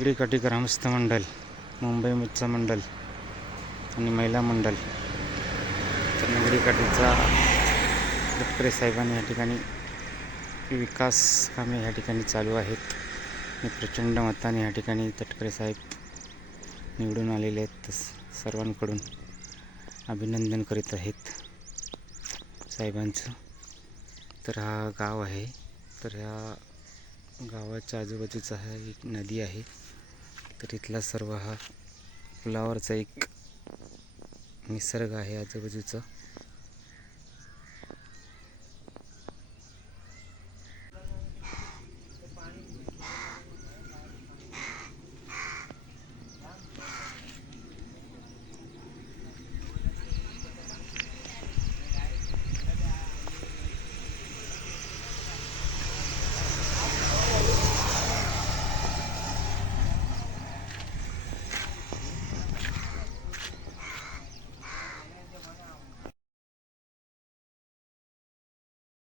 नगरीकाठी ग्रामस्थ मंडळ मुंबई मित्र मंडल आणि महिला मंडळ तर नगरीकाठीचा गडकरी साहेबांनी या ठिकाणी विकास कामे या ठिकाणी चालू आहेत. आणि प्रचंड मताने या ठिकाणी तटकरे साहेब निवडून आलेले आहेत. सर्वांकडून अभिनंदन करीत आहेत साहेबांचं. तर हा गाव आहे. तर ह्या गावाच्या आजूबाजूचा हा एक नदी आहे. तर इथला सर्व हा पुलावरचा एक निसर्ग आहे आजूबाजूचा.